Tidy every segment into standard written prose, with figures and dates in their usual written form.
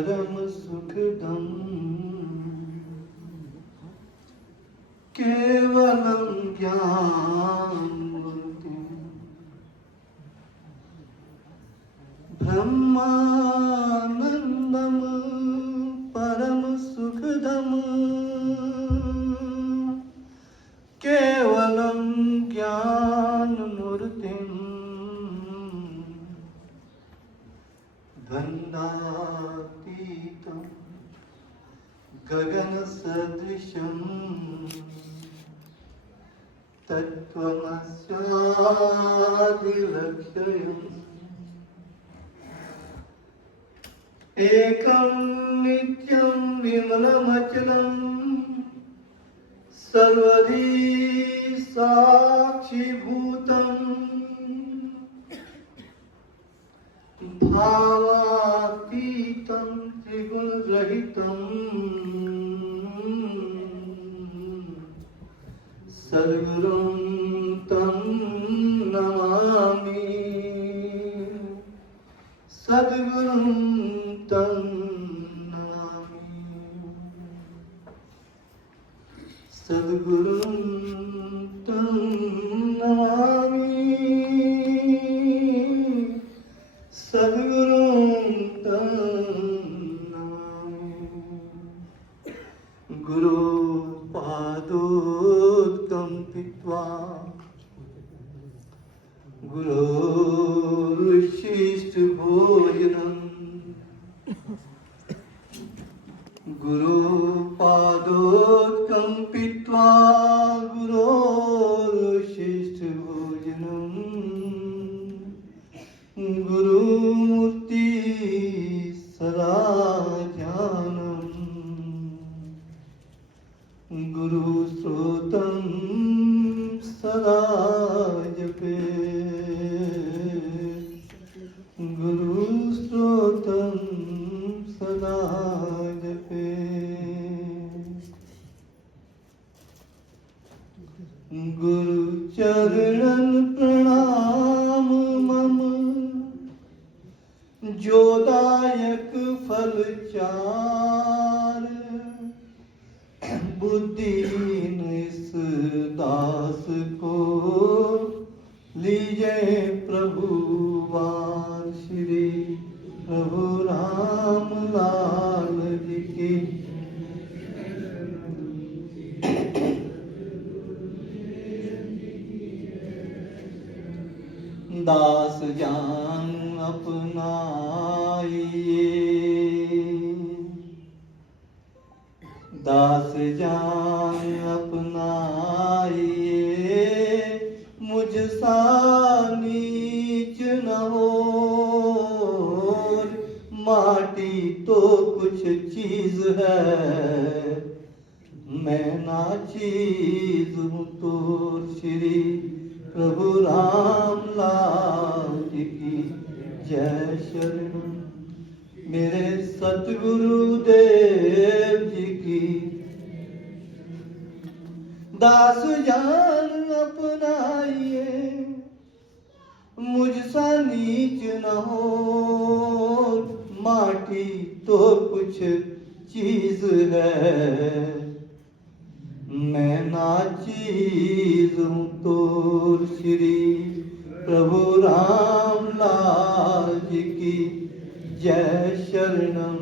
परम सुखदम केवलम ज्ञानमूर्तिम् ब्रह्मानंदम परम सुखदम केवलम ज्ञानमूर्तिम् द्वंद्वातीतं गगन सदृशं तत्त्वमस्यादिलक्ष्यम् एकं नित्यं विमलमचलं सर्वधी साक्षीभूतं भावातीतं त्रिगुणरहितं सद्गुरुं तं नमामि सद्गुरुं तं नमामि सद्गुरुं तं नमामि सद्गुरुं तं नमामि गुरुपादोदकं पीत्वा गुरोरुशिष्टभोजनम् गुरुपादोदकं पीत्वा गुरोरुशिष्टभोजनम् गुरुमूर्ति सदा ध्यानम् गुरुश्रोतं सदा जपे गुरुश्रोतं सदा जपे गुरुचरणन प्रणाम मम जोदायक फल चार बुद्धिहीन इस दास को लीजे प्रभु बार श्री प्रभु राम लाल जी की दास जान अपनाइए दास जान अपनाइए मुझ सा नीच न हो माटी तो कुछ चीज है मैं ना चीज हूँ तो श्री प्रभु राम लाल जी की जय शरण मेरे सतगुरुदेव जी की दास जान अपनाइए मुझ सा नीच न हो माटी तो कुछ चीज है मैं ना चीज हूँ तो श्री प्रभु राम लाल जी की जय शरणम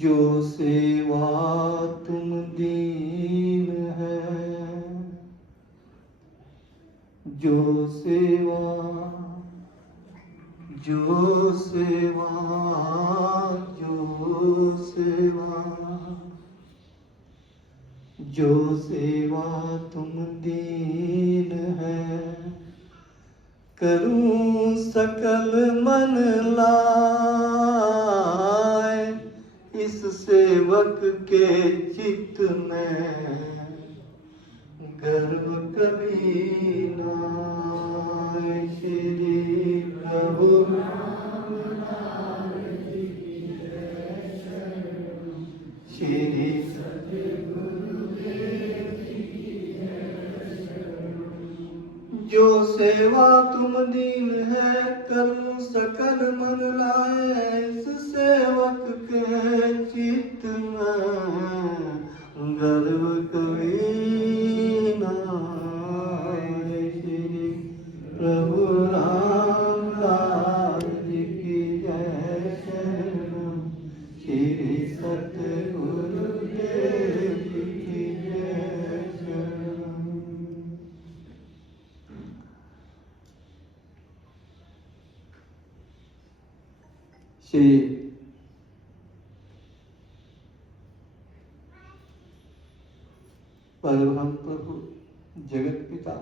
जो सेवा तुम दीन है जो सेवा जो सेवा जो सेवा जो सेवा तुम दीन है करूं सकल मन लाए इस सेवक के चित्त में गर्व कभी ना आए श्री प्रभु श्री जो सेवा तुम दीन है करूं सकल मन लाए, इस सेवक के चित्त में गर्व कभी नाए। श्री प्रभु रामदास जी की जय शरणम, श्री सतगुरु देव जी की जय शरणम। श्री परम प्रभु जगत पिता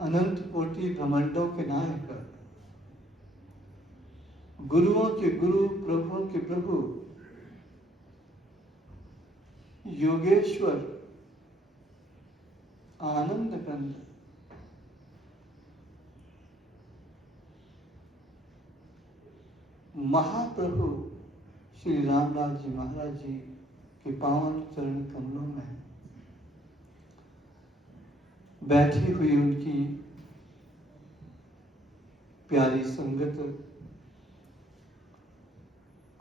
अनंत कोटि ब्रह्मांडों के नायक, गुरुओं के गुरु, प्रभुओं के प्रभु, योगेश्वर, आनंद कंद, महाप्रभु श्री रामदास जी महाराज जी के पावन चरण कमलों में बैठी हुई उनकी प्यारी संगत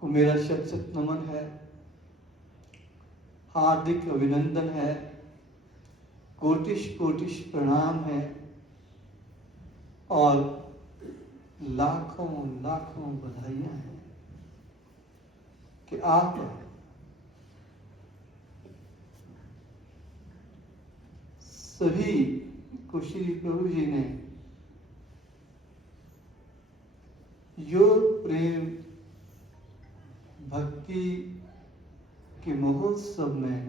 को मेरा शत शत नमन है, हार्दिक अभिनंदन है, कोटिश कोटिश प्रणाम है और लाखों लाखों बधाइयां हैं कि आप सभी को श्री प्रभु जी ने योग प्रेम भक्ति के महोत्सव में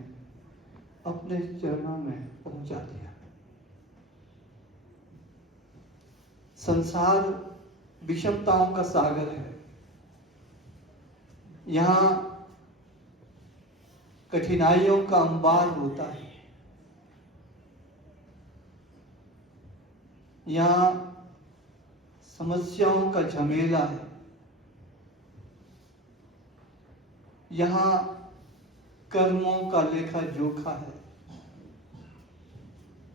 अपने चरणों में पहुंचा दिया। संसार विषमताओं का सागर है, यहाँ कठिनाइयों का अंबार होता है, यहाँ समस्याओं का झमेला है, यहाँ कर्मों का लेखा जोखा है,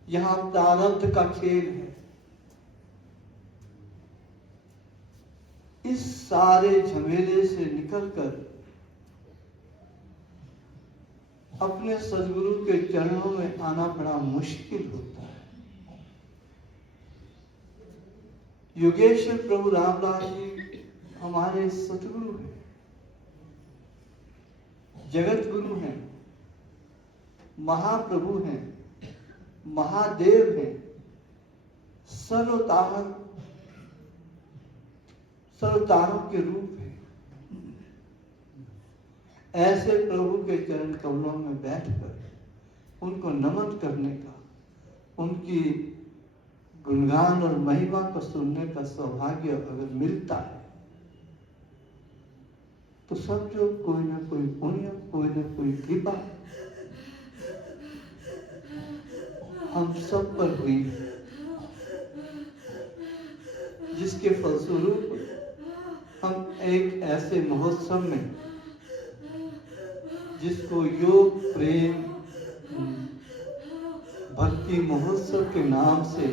यहाँ प्रारब्ध का खेल है। इस सारे झमेले से निकलकर अपने सद्गुरु के चरणों में आना बड़ा मुश्किल होता है। योगेश्वर प्रभु रामदास जी हमारे सतगुरु हैं, जगत गुरु हैं, महाप्रभु हैं, महादेव हैं, सर्वतारों के रूप है। ऐसे प्रभु के चरण कमलों में बैठकर उनको नमन करने का, उनकी गुणगान और महिमा को सुनने का सौभाग्य अगर मिलता है तो समझो कोई ना कोई पुण्य, कोई ना कोई कृपा हम सब पर हुई है, जिसके फलस्वरूप हम एक ऐसे महोत्सव में, जिसको योग प्रेम भक्ति महोत्सव के नाम से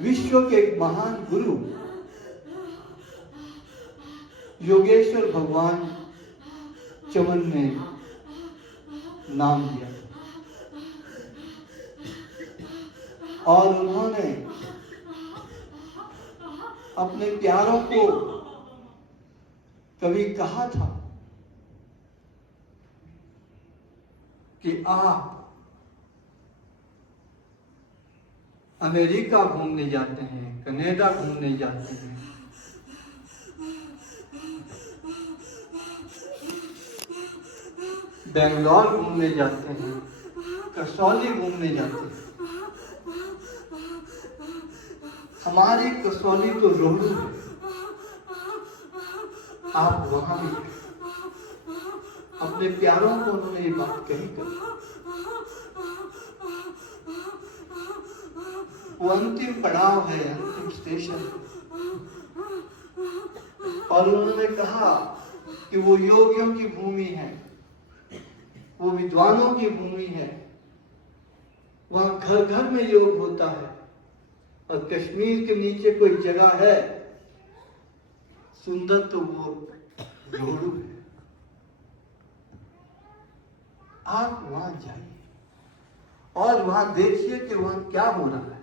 विश्व के एक महान गुरु योगेश्वर भगवान चमन ने नाम दिया और उन्होंने अपने प्यारों को कभी कहा था कि आप अमेरिका घूमने जाते हैं, कनाडा घूमने जाते हैं, बेंगलोर घूमने जाते हैं, कसौली घूमने जाते हैं। हमारी कसौली तो रोहू है, आप वहां भी अपने प्यारों को उन्होंने ये बात कही कर। वो अंतिम पड़ाव है, अंतिम स्टेशन। और उन्होंने कहा कि वो योगियों की भूमि है, वो विद्वानों की भूमि है, वहां घर घर में योग होता है। और कश्मीर के नीचे कोई जगह है सुंदर, तो वो रोहड़ू है। आप वहां जाइए और वहां देखिए कि वहां क्या हो रहा है।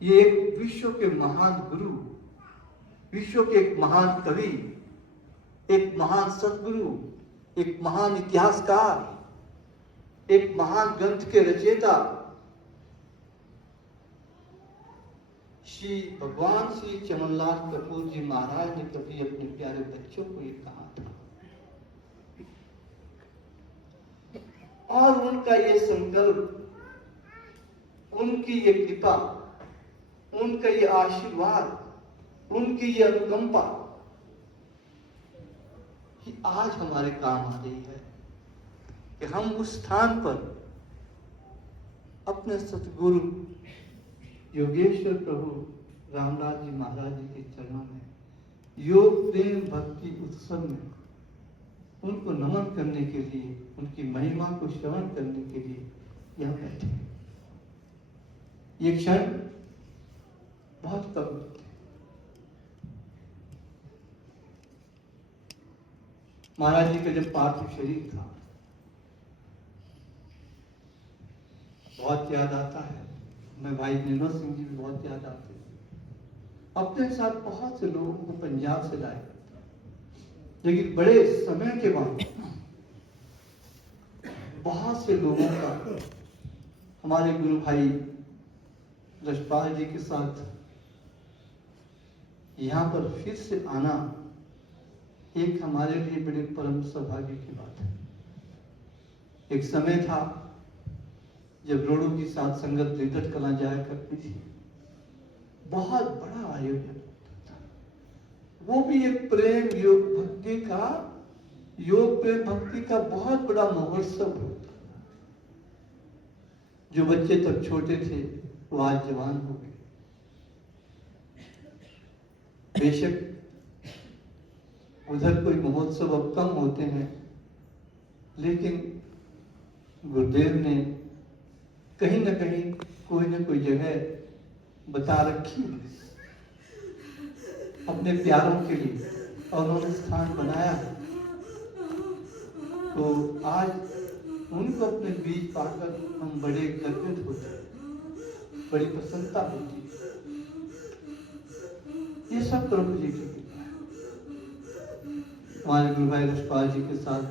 ये एक विश्व के महान गुरु, विश्व के एक महान कवि, एक महान सद्गुरु, एक महान इतिहासकार, एक महान ग्रंथ के रचयिता श्री भगवान श्री चमनलाल कपूर जी महाराज ने कभी अपने प्यारे बच्चों को ये कहा था। और उनका ये संकल्प, उनकी ये कृपा, उनका ये आशीर्वाद, उनकी ये अनुकंपा ही आज हमारे काम आ रही है कि हम उस स्थान पर अपने सतगुरु योगेश्वर प्रभु रामदास जी महाराज जी के चरणों में योग प्रेम भक्ति उत्सव में उनको नमन करने के लिए, उनकी महिमा को श्रवण करने के लिए यहाँ बैठे। ये क्षण बहुत पवित्र है। महाराज जी का जब पार्थिव शरीर था, बहुत याद आता है। मैं भाई नीनो सिंह जी भी बहुत याद आते हैं। अपने साथ बहुत से लोगों को पंजाब से लाए, लेकिन बड़े समय के बाद बहुत से लोगों का हमारे गुरु भाई रजपाल जी के साथ यहाँ पर फिर से आना एक हमारे लिए बड़े परम सौभाग्य की बात है। एक समय था जब रोडू की साथ संगत त्रिदट कला जाया करती थी, बहुत बड़ा आयोजन होता था। वो भी एक प्रेम योग भक्ति का, योग प्रेम भक्ति का बहुत बड़ा महोत्सव होता। जो बच्चे तब छोटे थे वो आज जवान हो गए। बेशक उधर कोई महोत्सव अब कम होते हैं, लेकिन गुरुदेव ने कहीं न कहीं कोई न कोई जगह बता रखी है अपने प्यारों के लिए, और उन्होंने स्थान बनाया है। तो आज उनको अपने बीच पाकर हम बड़े गर्वित होते हैं, बड़ी प्रसन्नता होती है। ये सब प्रभु जी की कृपा है। हमारे गुरु भाई रजपाल जी के साथ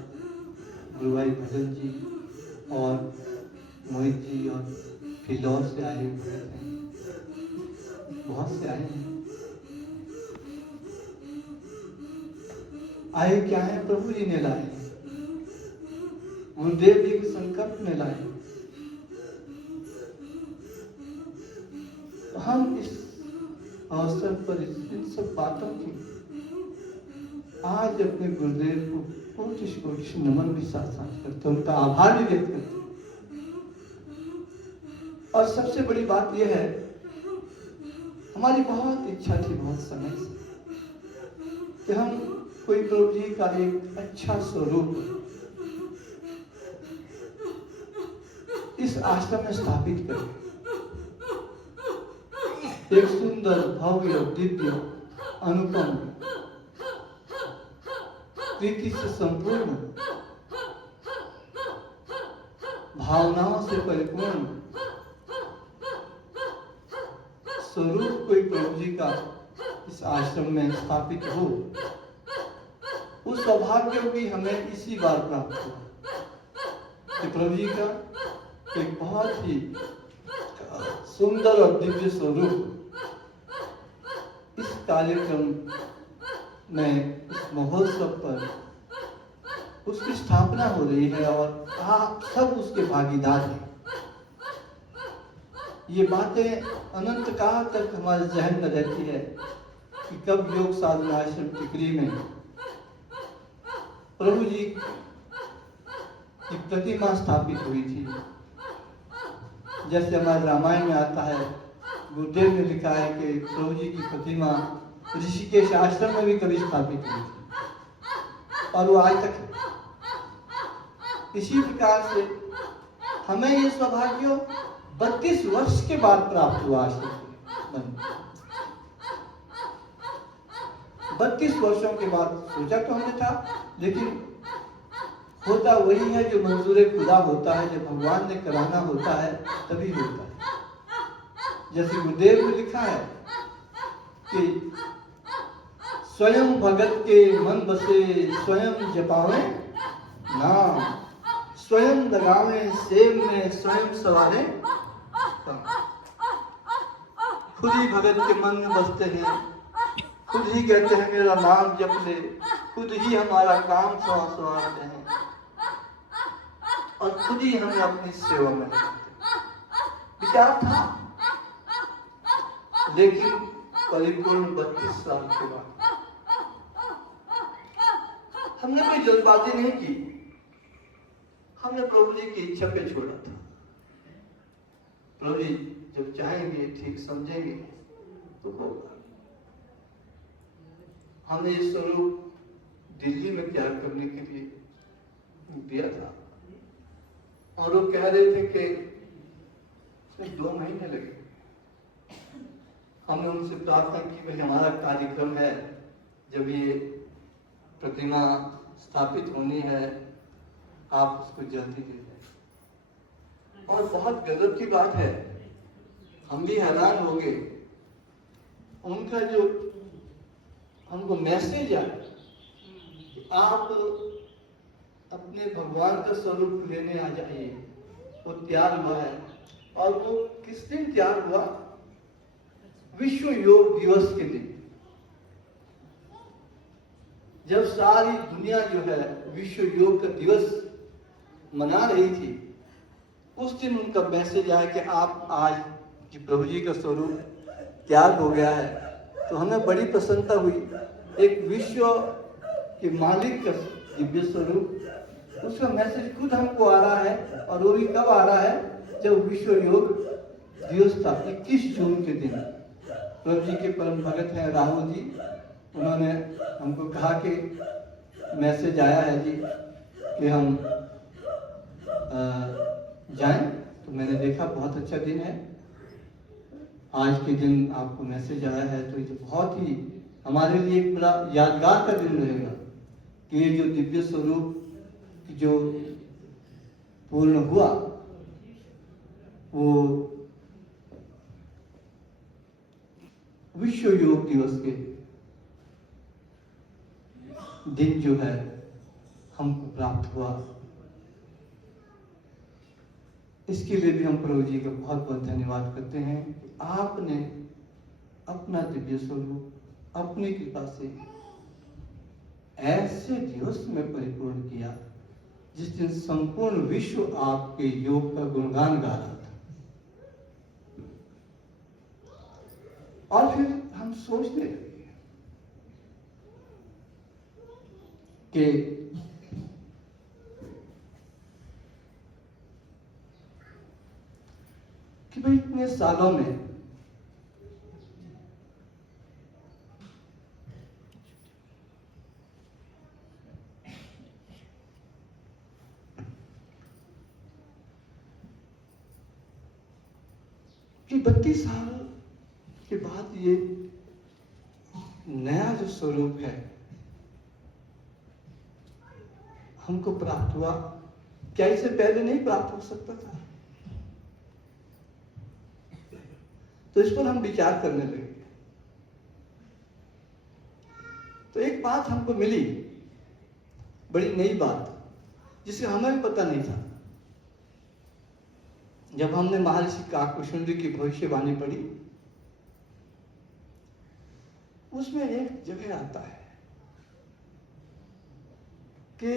गुरु भाई भजन जी और मोहित जी और फिलौर से आए हुए हैं, बहुत से आए हैं। आए क्या है? प्रभु जी ने लाए, गुरुदेव जी के संकल्प में लाए। तो हम इस अवसर पर इन सब बातों की आज अपने गुरुदेव को कोटिश नमन भी साथ साथ करते, उनका आभार भी व्यक्त करते। और सबसे बड़ी बात यह है, हमारी बहुत इच्छा थी बहुत समय से कि हम कोई प्रभु जी का एक अच्छा स्वरूप इस आश्रम में स्थापित करें। एक सुंदर भव्य दिव्य अनुपम प्रीति से संपूर्ण भावनाओं से परिपूर्ण स्वरूप कोई प्रभु जी का इस आश्रम में स्थापित हो। उस सौभाग्य भी हमें इसी बार प्राप्त हुआ कि प्रभु जी का एक बहुत ही सुंदर और दिव्य स्वरूप इस कार्यक्रम में, इस महोत्सव पर उसकी स्थापना हो रही है और आप सब उसके भागीदार हैं। ये बातें अनंत काल तक हमारे जहन में रहती है कि कब योग साधना आश्रम टिकरी में प्रभु जी की प्रतिमा स्थापित हुई थी। जैसे हमारे रामायण में आता है, गुरुदेव ने लिखा है कि प्रभु जी की प्रतिमा ऋषिकेश आश्रम में भी कभी स्थापित हुई थी और वो आज तक है। इसी प्रकार से हमें ये सौभाग्य 32 वर्ष के बाद प्राप्त हुआ। 32 वर्षों के बाद सोचा तो हमने था, लेकिन होता वही है जो मंजूर खुदा होता है, जब भगवान ने कराना होता है तभी होता है। जैसे गुरुदेव ने लिखा है कि स्वयं भगत के मन बसे स्वयं जपावे नाम, स्वयं लगावे सेव में स्वयं सवारे। खुद ही भगत के मन में बसते हैं, खुद ही कहते हैं मेरा नाम जप ले, खुद ही हमारा काम संवारते हैं और खुद ही हमें अपनी सेवा में विचार था। लेकिन परिपूर्ण 32 साल के बाद हमने कोई जल्दबाजी नहीं की, हमने प्रभु जी की इच्छा पे छोड़ा था। प्रभु जी जब चाहेंगे, ठीक समझेंगे तो होगा। हमने ये स्वरूप दिल्ली में त्याग करने के लिए दिया था और वो कह रहे थे कि उसमें 2 महीने लगे। हमने उनसे प्रार्थना की, भाई हमारा कार्यक्रम है, जब ये प्रतिमा स्थापित होनी है आप उसको जल्दी दे दें। और बहुत गजब की बात है, हम भी हैरान हो गए। उनका जो हमको मैसेज आया, आप अपने भगवान का स्वरूप लेने आ जाइए, वो तैयार हुआ है। और वो किस दिन तैयार हुआ? विश्व योग दिवस के दिन, जब सारी दुनिया जो है विश्व योग का दिवस मना रही थी, उस दिन उनका मैसेज आया कि आप आज कि प्रभु जी का स्वरूप त्याग हो गया है। तो हमें बड़ी प्रसन्नता हुई। एक विश्व के मालिक का दिव्य स्वरूप, उसका मैसेज खुद हमको आ रहा है। और वो भी कब आ रहा है? जब विश्व योग दिवस था 21 जून के दिन। प्रभु जी के परम भगत हैं राहुल जी, उन्होंने हमको कहा कि मैसेज आया है जी कि हम जाएं। तो मैंने देखा बहुत अच्छा दिन है, आज के दिन आपको मैसेज आया है, तो ये तो बहुत ही हमारे लिए एक बड़ा यादगार का दिन रहेगा कि ये जो दिव्य स्वरूप जो पूर्ण हुआ वो विश्व योग दिवस के दिन जो है हमको प्राप्त हुआ। इसके लिए भी हम प्रभु जी का बहुत बहुत धन्यवाद करते हैं कि आपने अपना दिव्य स्वरूप अपनी कृपा से ऐसे दिवस में परिपूर्ण किया जिस दिन संपूर्ण विश्व आपके योग का गुणगान गा रहा था। और फिर हम सोचने लगे कि भाई इतने सालों में कि 32 साल के बाद ये नया जो स्वरूप है हमको प्राप्त हुआ, क्या इससे पहले नहीं प्राप्त हो सकता था? तो इस पर हम विचार करने लगे। तो एक बात हमको मिली, बड़ी नई बात, जिसे हमें पता नहीं था। जब हमने महर्षि काकभूषुंडी की भविष्यवाणी पढ़ी, उसमें एक जगह आता है कि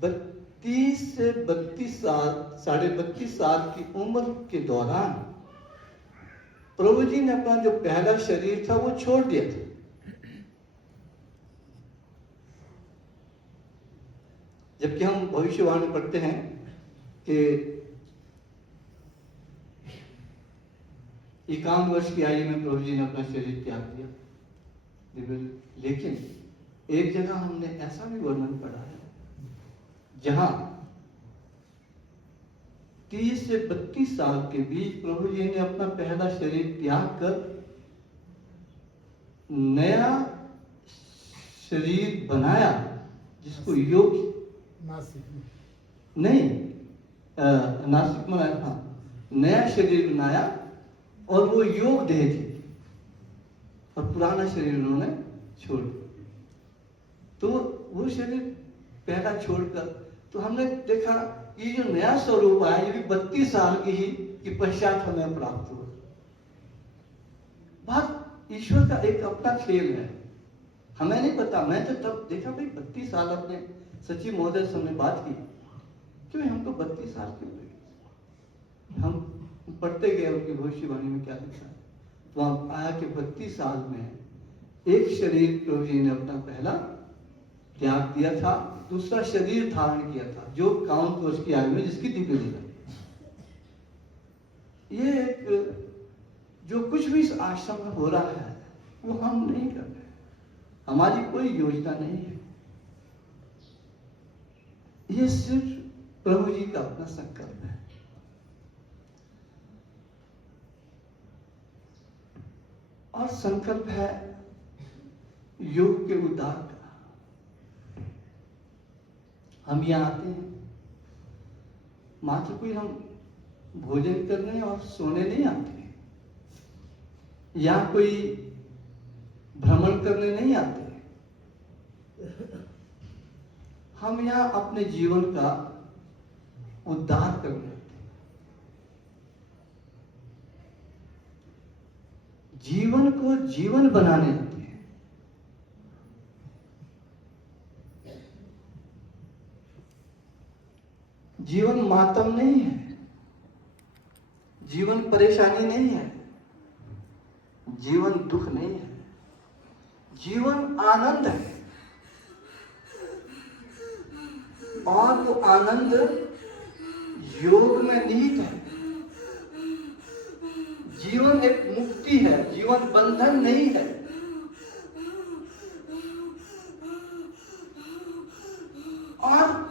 32 से 32 साल, 32.5 साल की उम्र के दौरान प्रभु जी ने अपना जो पहला शरीर था वो छोड़ दिया था। जबकि हम भविष्यवाणी पढ़ते हैं कि 51 वर्ष की आयु में प्रभु जी ने अपना शरीर त्याग दिया। लेकिन एक जगह हमने ऐसा भी वर्णन पढ़ा है जहां 30 से 32 साल के बीच प्रभु जी ने अपना पहला शरीर त्याग कर नया शरीर बनाया, जिसको योग नहीं नासिक में, हाँ, नया शरीर बनाया और वो योग देह थी और पुराना शरीर उन्होंने छोड़ दिया। तो वो शरीर पहला छोड़कर तो हमने देखा ये जो नया स्वरूप आया ये भी 32 साल की ही कि पश्चात हमें प्राप्त हुआ। बात ईश्वर का एक अपना खेल है, हमें नहीं पता। मैं तो तब देखा भाई 32 साल अपने सचिव महोदय से हमने बात की, क्यों हमको 32 साल क्यों लगे। हम पढ़ते गए उनकी भविष्यवाणी में क्या लिखा है, तो वहां आया कि 32 साल में एक शरीर प्रभु जी ने अपना पहला त्याग दिया था, दूसरा शरीर धारण किया था जो काउंट वर्ष की आयु में जिसकी दिव्य लीला। ये एक जो कुछ भी इस आश्रम में हो रहा है वो हम नहीं कर रहे, हमारी कोई योजना नहीं है, ये सिर्फ प्रभु जी का अपना संकल्प है। और संकल्प है योग के उद्धार का। हम यहाँ आते हैं मात्र कोई हम भोजन करने और सोने नहीं आते, या कोई भ्रमण करने नहीं आते, हम यहाँ अपने जीवन का उद्धार करने आते हैं। जीवन को जीवन बनाने आते हैं। जीवन मातम नहीं है, जीवन परेशानी नहीं है, जीवन दुख नहीं है, जीवन आनंद है। और वो आनंद योग में निहित है। जीवन एक मुक्ति है, जीवन बंधन नहीं है। और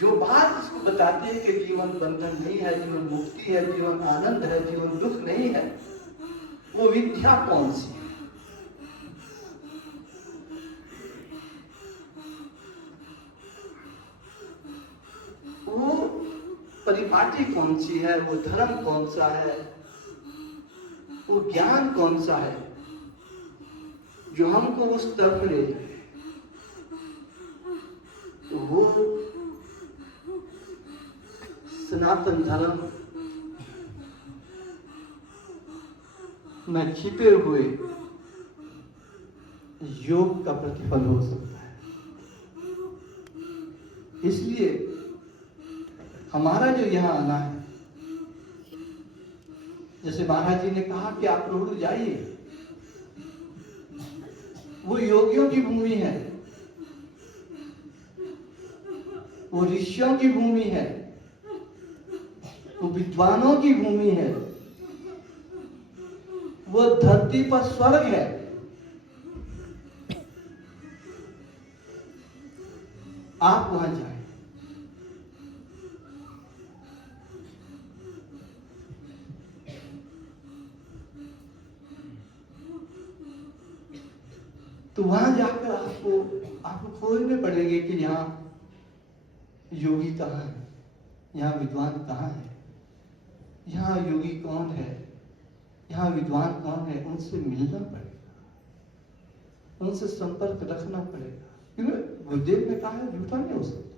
जो बात इसको बताती है कि जीवन बंधन नहीं है, जीवन मुक्ति है, जीवन आनंद है, जीवन दुख नहीं है, वो विद्या कौन सी है? वो परिपाटी कौन सी है? वो धर्म कौन सा है? वो ज्ञान कौन सा है जो हमको उस तरफ ले जाए? तो वो सनातन धर्म में छिपे हुए योग का प्रतिफल हो सकता है। इसलिए हमारा जो यहाँ आना है, जैसे महाराज जी ने कहा कि आप रोड जाइए, वो योगियों की भूमि है, वो ऋषियों की भूमि है, वो विद्वानों की भूमि है, वो धरती पर स्वर्ग है। आप वहां जाए। तो वहां जाकर आपको खोजने पड़ेंगे कि यहाँ योगी कहाँ है, यहाँ विद्वान कहाँ है, यहाँ योगी कौन है, यहाँ विद्वान कौन है। उनसे मिलना पड़ेगा, उनसे संपर्क रखना पड़ेगा, क्योंकि गुरुदेव ने कहा है झूठा नहीं हो सकता।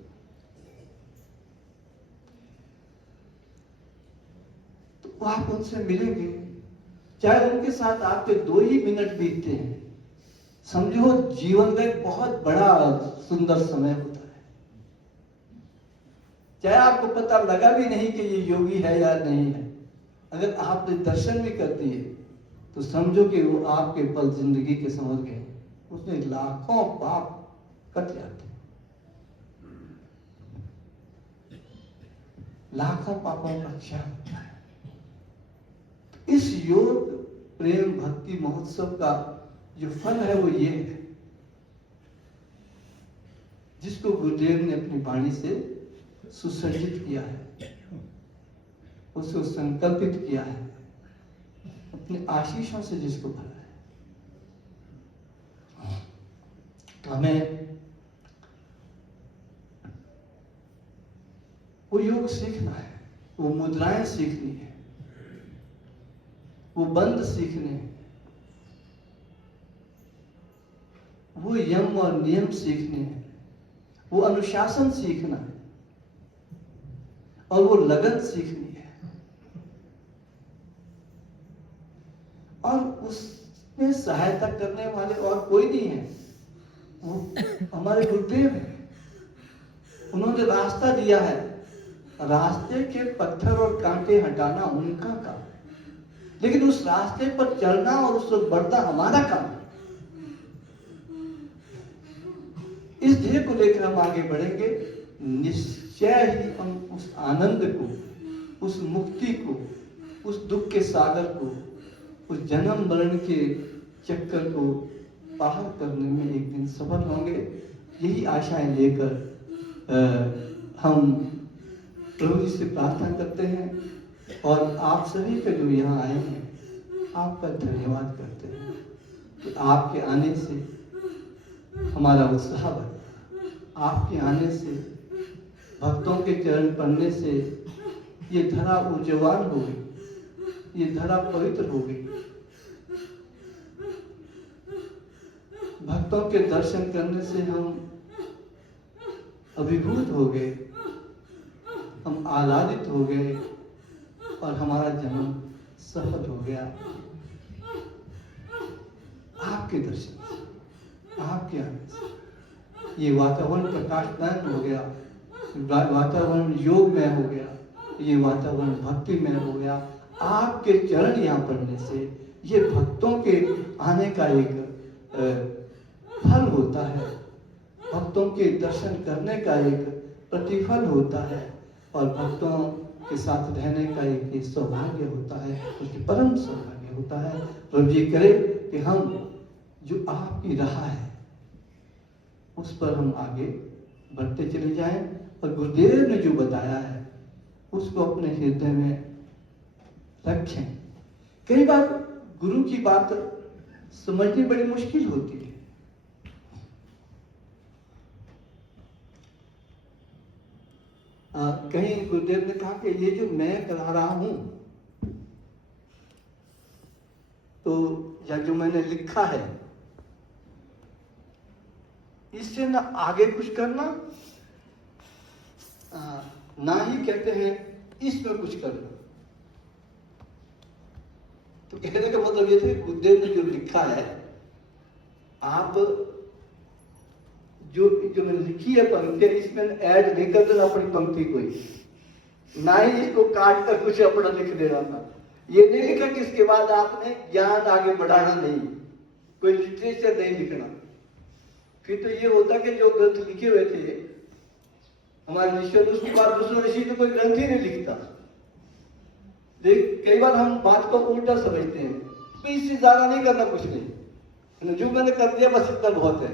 तो आप उनसे मिलेंगे, चाहे उनके साथ आपके 2 ही मिनट बीतते हैं, समझो जीवन का एक बहुत बड़ा सुंदर समय होता है। चाहे आपको पता लगा भी नहीं कि ये योगी है या नहीं है, अगर आपने दर्शन भी कर दिए तो समझो कि वो आपके पल जिंदगी के समझ गए, उसमें लाखों पाप कट जाते, लाखों पापों का क्षय होता है। इस योग प्रेम भक्ति महोत्सव का जो फल है वो ये है, जिसको गुरुदेव ने अपनी वाणी से सुसज्जित किया है। उसको संकल्पित किया है, अपने आशीषों से जिसको भरा है। हमें वो योग सीखना है, वो मुद्राएं सीखनी है, वो बंद सीखने हैं, वो यम और नियम सीखने हैं, वो अनुशासन सीखना है और वो लगन सीखनी है। और उसमें सहायता करने वाले और कोई नहीं है, वो हमारे गुरुदेव हैं। उन्होंने रास्ता दिया है, रास्ते के पत्थर और कांटे हटाना उनका काम, लेकिन उस रास्ते पर चलना और उस पर बढ़ना हमारा काम है। इस ध्येय को लेकर हम आगे बढ़ेंगे, निश्चय ही हम उस आनंद को, उस मुक्ति को, उस दुख के सागर को, उस जन्म मरण के चक्कर को पार करने में एक दिन सफल होंगे। यही आशाएं लेकर हम प्रभु जी से प्रार्थना करते हैं और आप सभी पे जो यहाँ आए हैं आपका धन्यवाद करते हैं कि आपके आने से हमारा उत्साह बढ़ा, आपके आने से, भक्तों के चरण पड़ने से ये धरा ऊर्जवान हो गई, ये धरा पवित्र हो गई। भक्तों के दर्शन करने से हम अभिभूत हो गए, हम आह्लादित हो गए और हमारा जन्म सफल हो गया आपके दर्शन से, आपके आने से। ये वातावरण प्रकाशमय हो गया, वातावरण योगमय हो गया, ये वातावरण भक्तिमय हो गया। आपके चरण यहाँ पड़ने से ये भक्तों के आने का एक फल होता है, भक्तों के दर्शन करने का एक प्रतिफल होता है और भक्तों के साथ रहने का एक सौभाग्य होता है, उसकी परम सौभाग्य होता है। प्रभु जी करे कि हम जो आपकी राह है उस पर हम आगे बढ़ते चले जाएं और गुरुदेव ने जो बताया है उसको अपने हृदय में रखें। कई बार गुरु की बात समझनी बड़ी मुश्किल होती है। कहीं गुरुदेव ने कहा कि ये जो मैं करा रहा हूं तो या जो मैंने लिखा है इससे ना आगे कुछ करना ना ही कहते हैं इसमें कुछ करना। तो कहने का मतलब ये थे गुरुदेव ने जो लिखा है, आप जो मैंने लिखी है पंक्ति, इसमें ऐड नहीं कर देना अपनी पंक्ति कोई, ना ही इसको काट कर कुछ अपना लिख देना था। ये नहीं लिखा कि इसके बाद आपने ज्ञान आगे बढ़ाना नहीं, कोई लिटरेचर नहीं लिखना। फिर तो ये होता कि जो ग्रंथ लिखे हुए थे हमारे ऋषि, उसके बाद दूसरा ऋषि तो कोई ग्रंथ ही नहीं लिखता। देख कई बार हम बात को उल्टा समझते हैं, तो इससे ज्यादा नहीं करना कुछ नहीं, जो मैंने कर दिया बस इतना बहुत है।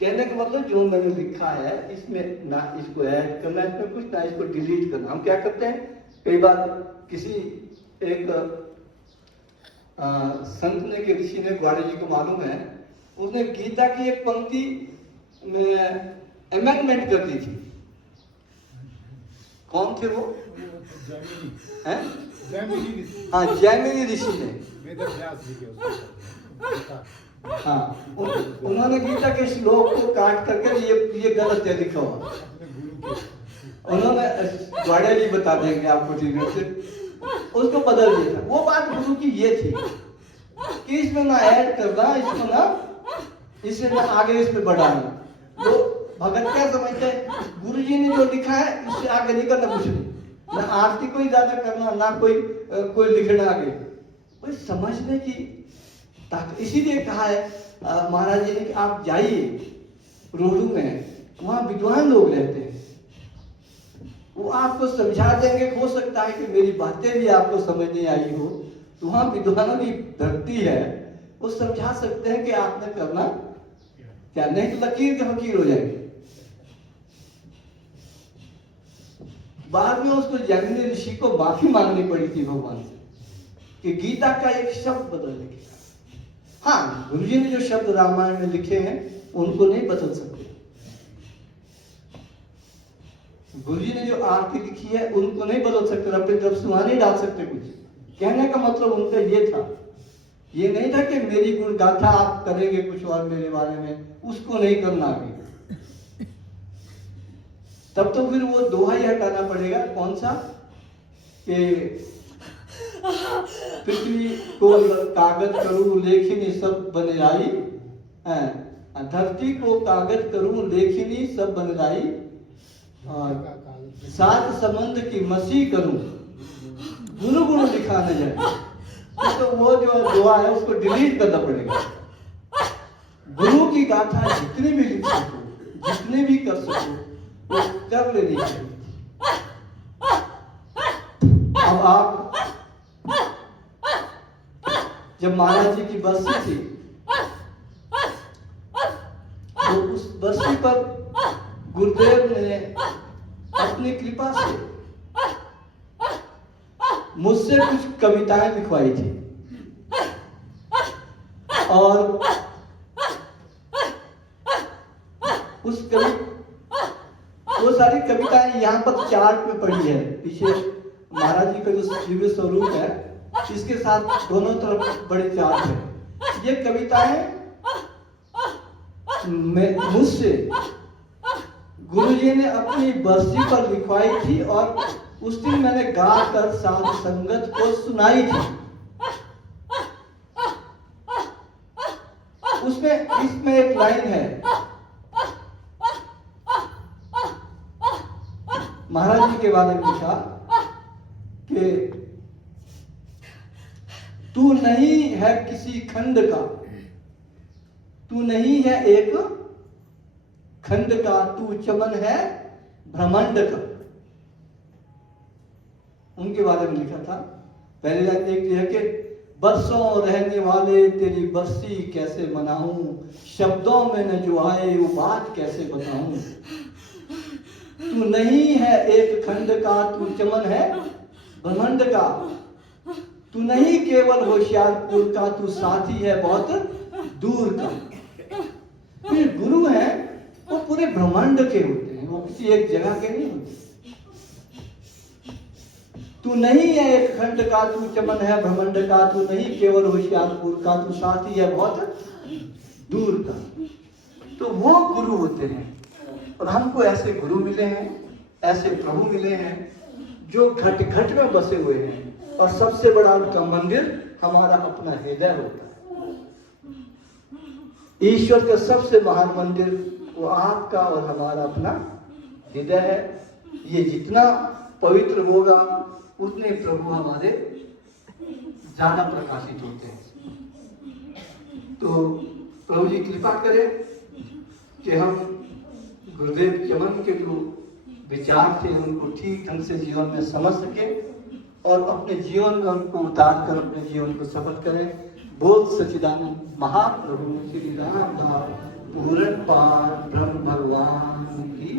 कहने का मतलब जो मैंने लिखा है इसमें ना इसको ऐड करना, इसमें कुछ ना इसको डिलीट करना। हम क्या करते हैं, कई बार किसी एक संत ने के ऋषि ने, ग्वाड़े जी को मालूम है, उसने गीता की एक पंक्ति में अमेंडमेंट कर दी थी। कौन थे वो? हैं? हाँ, जैमिनी ऋषि ने। हाँ, उन्होंने गीता के श्लोक को काट करके ये गलत है लिखा हुआ। उन्होंने ग्वाड़िया जी बता देंगे आपको ठीक से, उसको बदल दिया था। वो बात गुरु की ये थी कि इसमें ना ऐड करना, इसमें ना, इससे ना आगे इसमें बढ़ाना। तो भगत क्या समझते हैं, गुरु जी ने जो लिखा है उससे आगे नहीं करना कुछ नहीं, ना आरती कोई ज्यादा करना, ना कोई लिखना आगे, कोई समझने की ताकत। इसीलिए कहा है महाराज जी ने कि आप जाइए रोडू में, वहां विद्वान लोग रहते हैं, वो आपको समझा देंगे। हो सकता है कि मेरी बातें भी आपको समझ नहीं आई हो, तो वहां विद्वानों की धरती है, वो समझा सकते हैं कि आपने करना क्या, नहीं तो लकीर के फकीर हो जाएंगे। बाद में उसको जैमिनी ऋषि को माफी मांगनी पड़ी थी भगवान से कि गीता का एक शब्द बदल लिखा। हाँ, गुरुजी ने जो शब्द रामायण में लिखे हैं उनको नहीं बदल सकते। गुरुजी ने जो आरती लिखी है उनको नहीं बदल सकते, अपने तरफ से वहां नहीं डाल सकते कुछ। कहने का मतलब उनका ये था, ये नहीं था कि मेरी गुण गाथा आप करेंगे कुछ और मेरे बारे में, उसको नहीं करना आगे। तब तो फिर वो दोहा ही हटाना पड़ेगा, कौन सा, कि पृथ्वी को कागज करूं लेखिनी सब बनराई, धरती को कागज करूं लेखिनी सब बनराई, सात संबंध की मसी करूं गुरु गुरु लिखा न जाए। तो वो जो दुआ है उसको डिलीट करना पड़ेगा। गुरु की गाथा जितनी भी लिख सको, जितने भी कर सको, वो कर लेनी चाहिए। अब आप जब महाराज जी की बस्ती थी तो उस बस्ती पर गुरुदेव ने अपनी कृपा से मुझसे कुछ कविताएं लिखवाई थी और उस वो सारी कविताएं यहाँ पर चार्ट में पड़ी है। पीछे महाराज जी का जो दिव्य स्वरूप है इसके साथ दोनों तरफ बड़े चार्ट है। ये कविताएं मुझसे गुरुजी ने अपनी बस्ती पर लिखवाई थी और उस दिन मैंने गाकर साध संगत को सुनाई थी। उसमें इसमें एक लाइन है, महाराज जी के बारे में लिखा कि तू नहीं है किसी खंड का, तू नहीं है एक खंड का, तू चमन है ब्रह्मांड का। उनके बारे में लिखा था। पहले लाइन एक है कि बरसों रहने वाले तेरी बस्ती कैसे मनाऊं, शब्दों में न जो आए वो बात कैसे बताऊं। तू नहीं है एक खंड का, तू चमन है ब्रह्मांड का, तू नहीं केवल होशियारपुर का, तू साथी है बहुत दूर का। फिर गुरु है वो पूरे ब्रह्मांड के होते हैं, वो किसी एक जगह के नहीं होते। तू नहीं है एक खंड का, तू चमन है ब्रह्मांड का, तू नहीं केवल होशियारपुर का, तू साथी है बहुत दूर का। तो वो गुरु होते हैं और हमको ऐसे गुरु मिले हैं, ऐसे प्रभु मिले हैं जो घट घट में बसे हुए हैं और सबसे बड़ा उनका मंदिर हमारा अपना हृदय होता है। ईश्वर का सबसे महान मंदिर वो आपका और हमारा अपना हृदय है। ये जितना पवित्र होगा उतने प्रभु हमारे ज्यादा प्रकाशित होते हैं। तो प्रभु जी कृपा करें कि हम गुरुदेव चमन के जो विचार थे उनको ठीक ढंग से जीवन में समझ सके और अपने जीवन में उनको उतार कर अपने जीवन को सफल करें। बोल सच्चिदानंद महाप्रभु श्री रामदास पूर्ण पार ब्रह्म भगवान की